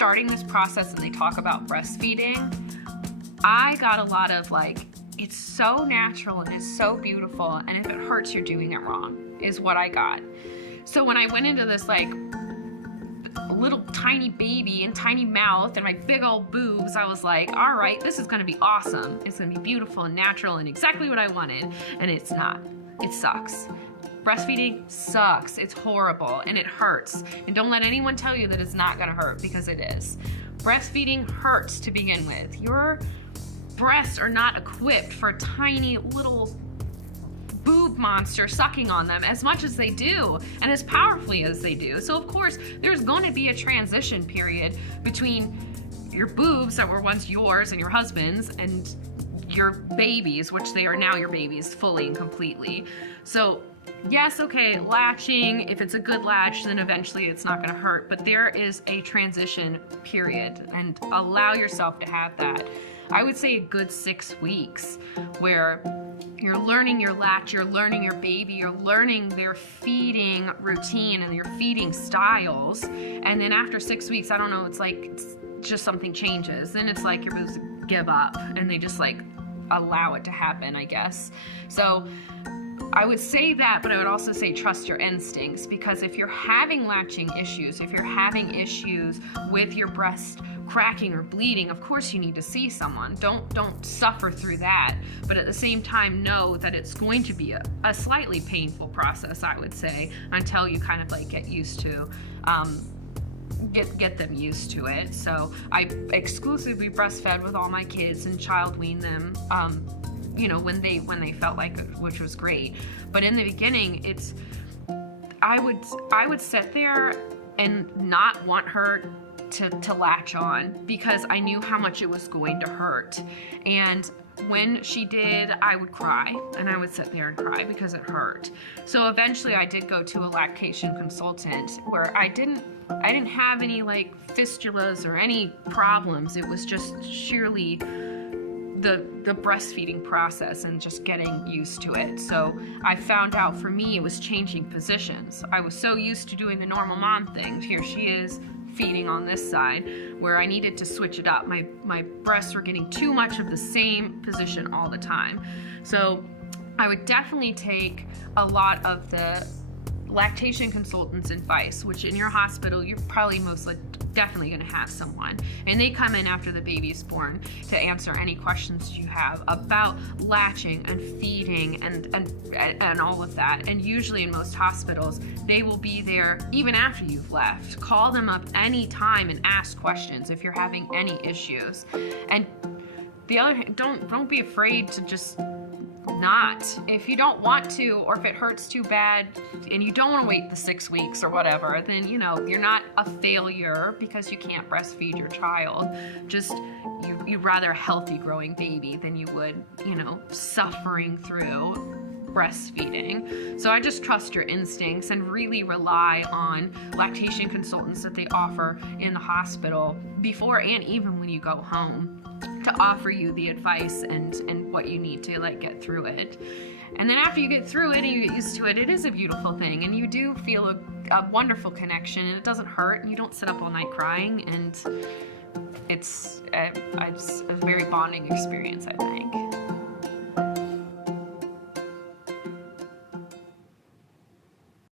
starting this process and they talk about breastfeeding, I got a lot of like, it's so natural and it's so beautiful, and if it hurts, you're doing it wrong, is what I got. So when I went into this like little tiny baby and tiny mouth and my big old boobs, I was like, all right, this is gonna be awesome. It's gonna be beautiful and natural and exactly what I wanted, and it's not. It sucks. Breastfeeding sucks. It's horrible and it hurts. And don't let anyone tell you that it's not gonna hurt, because it is. Breastfeeding hurts to begin with. Your breasts are not equipped for a tiny little boob monster sucking on them as much as they do and as powerfully as they do. So of course, there's going to be a transition period between your boobs that were once yours and your husband's and your babies, which they are now your babies fully and completely. So yes, okay, latching, if it's a good latch, then eventually it's not gonna hurt, but there is a transition period, and allow yourself to have that. I would say a good 6 weeks where you're learning your latch, you're learning your baby, you're learning their feeding routine and your feeding styles, and then after 6 weeks, I don't know, it's just something changes. Then it's like you're supposed to give up, and they just like allow it to happen, I guess. So I would say that, but I would also say trust your instincts, because if you're having latching issues, if you're having issues with your breast cracking or bleeding, of course you need to see someone. Don't suffer through that, but at the same time know that it's going to be a slightly painful process, I would say, until you kind of like get used to get them used to it. So I exclusively breastfed with all my kids and child weaned them you know, when they felt like it, which was great. But in the beginning, I would sit there and not want her to latch on, because I knew how much it was going to hurt. And when she did, I would cry, and I would sit there and cry because it hurt. So eventually I did go to a lactation consultant where I didn't have any like fistulas or any problems. It was just sheerly the breastfeeding process and just getting used to it. So I found out for me it was changing positions. I was so used to doing the normal mom thing. Here she is feeding on this side, where I needed to switch it up. My breasts were getting too much of the same position all the time. So I would definitely take a lot of the lactation consultant's advice, which in your hospital, you're probably definitely going to have someone, and they come in after the baby's born to answer any questions you have about latching and feeding and all of that. And usually in most hospitals, they will be there even after you've left. Call them up anytime and ask questions if you're having any issues. And the other, don't be afraid to just not. If you don't want to, or if it hurts too bad and you don't want to wait the 6 weeks or whatever, then you know you're not a failure because you can't breastfeed your child. Just you'd rather a healthy growing baby than you would, you know, suffering through breastfeeding. So I just trust your instincts and really rely on lactation consultants that they offer in the hospital before and even when you go home, to offer you the advice and what you need to like get through it. And then after you get through it and you get used to it, it is a beautiful thing, and you do feel a wonderful connection, and it doesn't hurt, and you don't sit up all night crying, and it's a very bonding experience, I think.